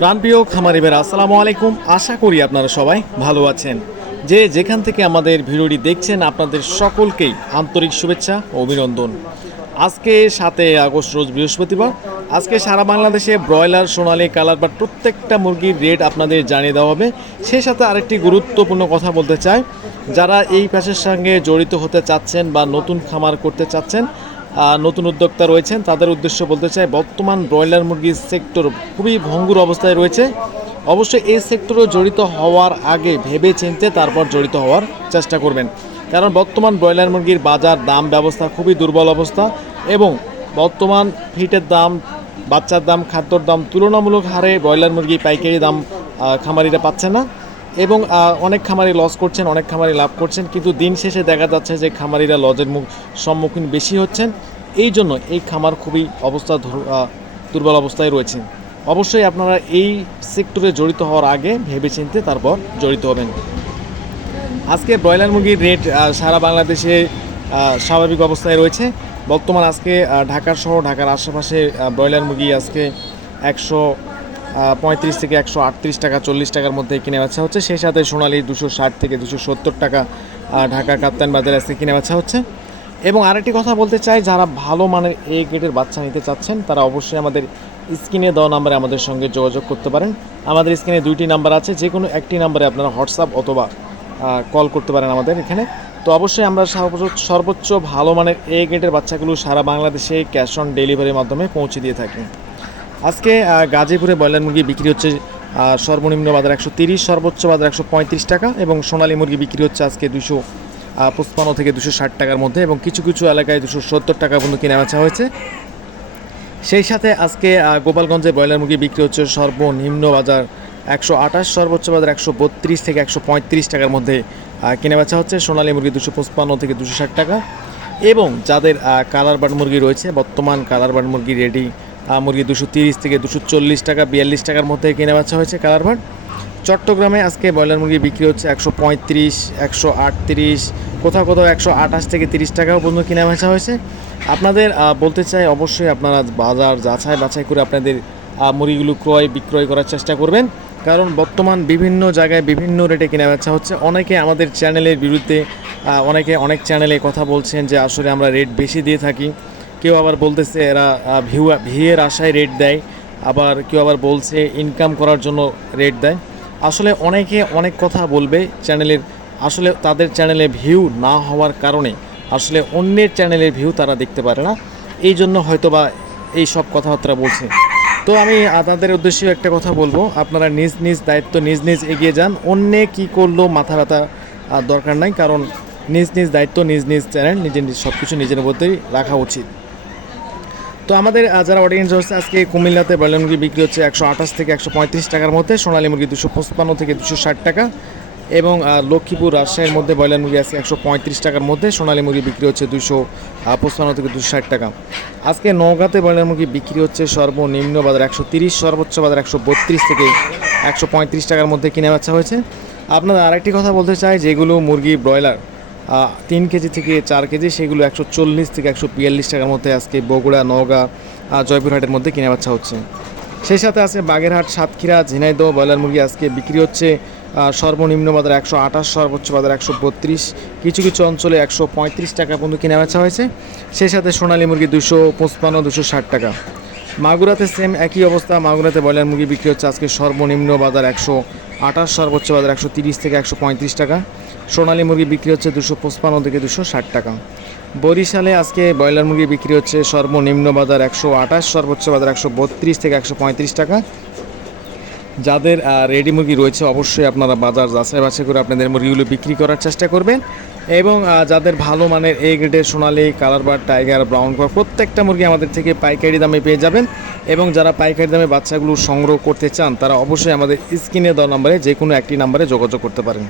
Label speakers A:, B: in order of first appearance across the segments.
A: প্রাণপ্রিয় খামারিবের আসসালামু আলাইকুম। আশা করি আপনারা সবাই ভালো আছেন। যে যেখান থেকে আমাদের ভিডিওটি দেখছেন, আপনাদের সকলকেই আন্তরিক শুভেচ্ছা ও অভিনন্দন। আজকে সাতে আগস্ট, রোজ বৃহস্পতিবার। আজকে সারা বাংলাদেশে ব্রয়লার, সোনালি, কালার বা প্রত্যেকটা মুরগির রেট আপনাদের জানিয়ে দেওয়া হবে। সেই সাথে আরেকটি গুরুত্বপূর্ণ কথা বলতে চাই। যারা এই পেশার সঙ্গে জড়িত হতে চাচ্ছেন বা নতুন খামার করতে চাচ্ছেন নতুন উদ্যোক্তা রয়েছেন। তাদের উদ্দেশ্য বলতে চাই, বর্তমান ব্রয়লার মুরগির সেক্টর খুবই ভঙ্গুর অবস্থায় রয়েছে। অবশ্যই এই সেক্টরে জড়িত হওয়ার আগে ভেবে চিনতে তারপর জড়িত হওয়ার চেষ্টা করবেন। কারণ বর্তমান ব্রয়লার মুরগির বাজার দাম ব্যবস্থা খুবই দুর্বল অবস্থা এবং বর্তমান ফিটের দাম, বাচ্চার দাম, খাদ্যর দাম তুলনামূলক হারে ব্রয়লার মুরগি পাইকারি দাম খামারিরা পাচ্ছে না। এবং অনেক খামারি লস করছেন, অনেক খামারি লাভ করছেন, কিন্তু দিন শেষে দেখা যাচ্ছে যে খামারিরা লজের মুখ, সম্মুখীন বেশি হচ্ছেন। এই জন্য এই খামার খুবই অবস্থা দুর্বল অবস্থায় রয়েছে। অবশ্যই আপনারা এই সেক্টরে জড়িত হওয়ার আগে ভেবেচিন্তে তারপর জড়িত হবেন। আজকে ব্রয়লার মুরগির রেট সারা বাংলাদেশে স্বাভাবিক অবস্থায় রয়েছে। বর্তমান আজকে ঢাকার সহ ঢাকার আশেপাশে ব্রয়লার মুরগি আজকে একশো পঁয়ত্রিশ থেকে একশো আটত্রিশ টাকা, চল্লিশ টাকার মধ্যে কিনে বেচা হচ্ছে। সেই সাথে সোনালি দুশো ষাট থেকে দুশো সত্তর টাকা ঢাকা কাপ্তান বাজারে আজকে কিনে বেচা হচ্ছে। এবং আরেকটি কথা বলতে চাই, যারা ভালো মানের এ গ্রেডের বাচ্চা নিতে চাচ্ছেন, তারা অবশ্যই আমাদের স্ক্রিনে দেওয়া নাম্বারে আমাদের সঙ্গে যোগাযোগ করতে পারেন। আমাদের স্ক্রিনে দুইটি নাম্বার আছে যে কোনো একটি নাম্বারে আপনারা হোয়াটসঅ্যাপ অথবা কল করতে পারেন আমাদের এখানে। তো অবশ্যই আমরা সর্বোচ্চ ভালো মানের এ গ্রেডের বাচ্চাগুলো সারা বাংলাদেশে ক্যাশ অন ডেলিভারির মাধ্যমে পৌঁছে দিয়ে থাকি। আজকে গাজীপুরে ব্রয়লার মুরগি বিক্রি হচ্ছে সর্বনিম্ন বাজার একশো তিরিশ, সর্বোচ্চ বাজার একশো পঁয়ত্রিশ টাকা এবং সোনালী মুরগি বিক্রি হচ্ছে আজকে দুশো পঁচপান্ন থেকে দুশো ষাট টাকার মধ্যে এবং কিছু কিছু এলাকায় দুশো সত্তর টাকা পর্যন্ত কিনে বেচা হয়েছে। সেই সাথে আজকে গোপালগঞ্জে ব্রয়লার মুরগি বিক্রি হচ্ছে সর্বনিম্ন বাজার একশো আঠাশ, সর্বোচ্চ বাজার একশো বত্রিশ থেকে একশো পঁয়ত্রিশ টাকার মধ্যে কিনে বেচা হচ্ছে। সোনালী মুরগি দুশো পঁচপান্ন থেকে দুশো ষাট টাকা এবং যাদের কালার বার্ড মুরগি রয়েছে, বর্তমান কালার বার্ড মুরগি রেডি মুরগি দুশো তিরিশ থেকে দুশো চল্লিশ টাকা, বিয়াল্লিশ টাকার মধ্যে কিনে বেচা হয়েছে কালার বার্ড চট্টগ্রামে আজকে ব্রয়লার মুরগি বিক্রি হচ্ছে একশো পঁয়ত্রিশ, একশো আটত্রিশ, কোথাও কোথাও একশো আঠাশ থেকে তিরিশ টাকাও পর্যন্ত কিনে বেচা হয়েছে। আপনাদের বলতে চাই অবশ্যই আপনারা বাজার যাচাই বাছাই করে আপনাদের মুরগিগুলো ক্রয় বিক্রয় করার চেষ্টা করবেন। কারণ বর্তমান বিভিন্ন জায়গায় বিভিন্ন রেটে কেনা বেচা হচ্ছে। অনেকে আমাদের চ্যানেলের বিরুদ্ধে অনেকে অনেক চ্যানেলে কথা বলছেন যে আসলে আমরা রেট বেশি দিয়ে থাকি। কেউ আবার বলতেছে এরা ভিউ ভিউয়ের আশায় রেট দেয়, আবার কেউ আবার বলছে ইনকাম করার জন্য রেট দেয়। আসলে অনেকে অনেক কথা বলবে চ্যানেলের আসলে তাদের চ্যানেলে ভিউ না হওয়ার কারণে আসলে অন্যের চ্যানেলের ভিউ তারা দেখতে পারে না। এই জন্য হয়তো বা এই সব কথাবার্তা বলছে। তো আমি তাদের উদ্দেশ্যে একটা কথা বলব। আপনারা নিজ নিজ দায়িত্ব নিজ নিজ এগিয়ে যান। অন্যে কি করল মাথা ব্যথা দরকার নাই, কারণ নিজ নিজ দায়িত্ব, নিজ নিজ চ্যানেল নিজের নিজ সব কিছু নিজের মধ্যেই রাখা উচিত। তো আমাদের যারা অডিয়েন্স হচ্ছে আজকে কুমিল্লাতে ব্রয়লার মুরগি বিক্রি হচ্ছে একশো আঠাশ থেকে একশো পঁয়ত্রিশ টাকার মধ্যে, সোনালী মুরগি দুশো পঁচপান্ন থেকে দুশো ষাট টাকা এবং লক্ষ্মীপুর রাজশাহীর মধ্যে ব্রয়লার মুরগি আছে একশো পঁয়ত্রিশ টাকার মধ্যে, সোনালী মুরগি বিক্রি হচ্ছে দুশো পঁচপান্ন থেকে দুশো ষাট টাকা। আজকে নওগাঁতে ব্রয়লার মুরগি বিক্রি হচ্ছে সর্বনিম্ন বাজার একশো তিরিশ, সর্বোচ্চ বাজার একশো বত্রিশ থেকে একশো পঁয়ত্রিশ টাকার মধ্যে কিনে বাচ্চা হয়েছে। আপনাদের আরেকটি কথা বলতে চাই, যেগুলো মুরগি ব্রয়লার তিন কেজি থেকে চার কেজি, সেগুলো একশো চল্লিশ থেকে একশো বিয়াল্লিশ টাকার মধ্যে আজকে বগুড়া, নওগাঁ জয়পুরহাটের মধ্যে কিনে বাচ্চা হচ্ছে। সেই সাথে আছে বাগেরহাট, সাতক্ষীরা, ঝিনাইদহ, ব্রয়লার মুরগি আজকে বিক্রি হচ্ছে সর্বনিম্ন বাজার একশো আঠাশ, সর্বোচ্চ বাজার একশো বত্রিশ, কিছু কিছু অঞ্চলে একশো পঁয়ত্রিশ টাকা পর্যন্ত কিনে বেচা হয়েছে। সেই সাথে সোনালী মুরগি দুশো পঁচপান্ন, দুশো ষাট টাকা। মাগুরাতে সেম একই অবস্থা। মাগুরাতে ব্রয়লার মুরগি বিক্রি হচ্ছে আজকে সর্বনিম্ন বাজার একশো আঠাশ, সর্বোচ্চ বাজার একশো তিরিশ থেকে একশো পঁয়ত্রিশ টাকা। সোনালী মুরগি বিক্রি হচ্ছে দুশো পঁচপান্ন থেকে দুশো ষাট টাকা। বরিশালে আজকে ব্রয়লার মুরগি বিক্রি হচ্ছে সর্বনিম্ন বাজার একশো আঠাশ, সর্বোচ্চ বাজার একশো বত্রিশ থেকে একশো পঁয়ত্রিশ টাকা। যাদের রেডি মুরগি রয়েছে, অবশ্যই আপনারা বাজার যাচাই বাছাই করে আপনাদের মুরগিগুলো বিক্রি করার চেষ্টা করবেন। এবং যাদের ভালো মানের এ গ্রেডের সোনালি colour bar tiger brown bar প্রত্যেকটা মুরগি আমাদের থেকে পাইকারি দামে পেয়ে যাবেন। এবং যারা পাইকারি দামে বাচ্চাগুলো সংগ্রহ করতে চান, তারা অবশ্যই আমাদের স্ক্রিনে দেওয়া নাম্বারে যে কোনো একটি নাম্বারে যোগাযোগ করতে পারেন।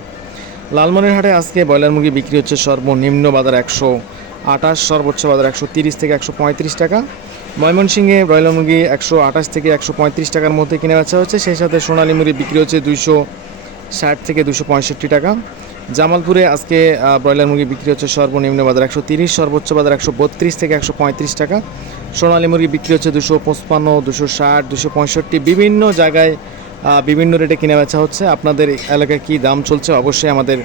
A: লালমনিরহাটে আজকে ব্রয়লার মুরগি বিক্রি হচ্ছে সর্বনিম্ন বাজার একশো আঠাশ, সর্বোচ্চ বাজার একশো তিরিশ থেকে একশো পঁয়ত্রিশ টাকা। ময়মনসিংহে ব্রয়লার মুরগি একশো আঠাশ থেকে একশো পঁয়ত্রিশ টাকার মধ্যে কিনে বেচা হচ্ছে। সেই সাথে সোনালী মুরগি বিক্রি হচ্ছে দুইশো ষাট থেকে দুশো পঁয়ষট্টি টাকা। জামালপুরে আজকে ব্রয়লার মুরগি বিক্রি হচ্ছে সর্বনিম্ন বাজার একশো তিরিশ, সর্বোচ্চ বাজার একশো বত্রিশ থেকে একশো পঁয়ত্রিশ টাকা। সোনালী মুরগি বিক্রি হচ্ছে দুশো পঁচপান্ন, দুশো ষাট, দুশো পঁয়ষট্টি। বিভিন্ন জায়গায় বিভিন্ন রেটে কিনে বেচা হচ্ছে। আপনাদের এলাকায় কী দাম চলছে অবশ্যই আমাদের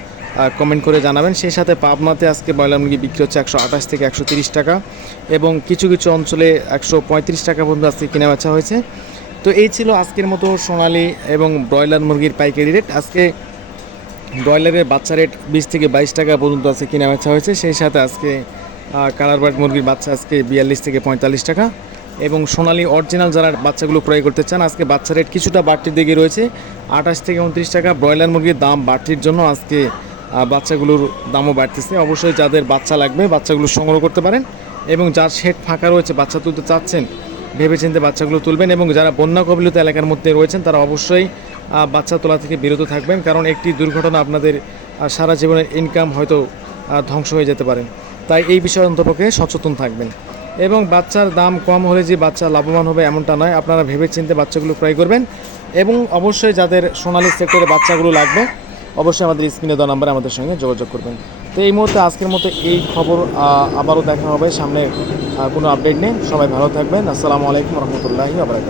A: কমেন্ট করে জানাবেন। সেই সাথে পাবনাতে আজকে ব্রয়লার মুরগি বিক্রি হচ্ছে একশো আঠাশ থেকে একশো তিরিশ টাকা এবং কিছু কিছু অঞ্চলে একশো পঁয়ত্রিশ টাকা পর্যন্ত আজকে কিনে বেচা হয়েছে। তো এই ছিল আজকের মতো সোনালি এবং ব্রয়লার মুরগির পাইকারি রেট। আজকে ব্রয়লারের বাচ্চা রেট বিশ থেকে বাইশ টাকা পর্যন্ত আজকে কিনা বেচা হয়েছে। সেই সাথে আজকে কালার বার্ড মুরগির বাচ্চা আজকে বিয়াল্লিশ থেকে পঁয়তাল্লিশ টাকা। এবং সোনালি অরিজিনাল যারা বাচ্চাগুলো ক্রয় করতে চান, আজকে বাচ্চা রেট কিছুটা বাড়তির দিকে রয়েছে। আঠাশ থেকে উনত্রিশ টাকা ব্রয়লার মুরগির দাম বাড়তির জন্য আজকে বাচ্চাগুলোর দামও বাড়তেছে। অবশ্যই যাদের বাচ্চা লাগবে, বাচ্চাগুলো সংগ্রহ করতে পারেন। এবং যার শেড ফাঁকা রয়েছে, বাচ্চা তুলতে চাচ্ছেন, ভেবেচিন্তে বাচ্চাগুলো তুলবেন। এবং যারা বন্যা কবলিত এলাকার মধ্যে রয়েছেন, তারা অবশ্যই বাচ্চা তোলা থেকে বিরত থাকবেন, কারণ একটি দুর্ঘটনা আপনাদের সারা জীবনের ইনকাম হয়তো ধ্বংস হয়ে যেতে পারে। তাই এই বিষয়ে অন্তপক্ষে সচেতন থাকবেন। এবং বাচ্চার দাম কম হলে যে বাচ্চা লাভবান হবে এমনটা নয়, আপনারা ভেবেচিন্তে বাচ্চাগুলো ক্রয় করবেন। এবং অবশ্যই যাদের সোনালি সেক্টরে বাচ্চাগুলো লাগবে, অবশ্যই আমাদের স্ক্রিনে দেওয়া নাম্বারে আমাদের সঙ্গে যোগাযোগ করবেন। তো এই মুহূর্তে আজকের মতো এই খবর আবারও দেখা হবে। সামনে কোনো আপডেট নেই। সবাই ভালো থাকবেন। আসসালামু আলাইকুম রহমতুল্লাহি আবরাকাত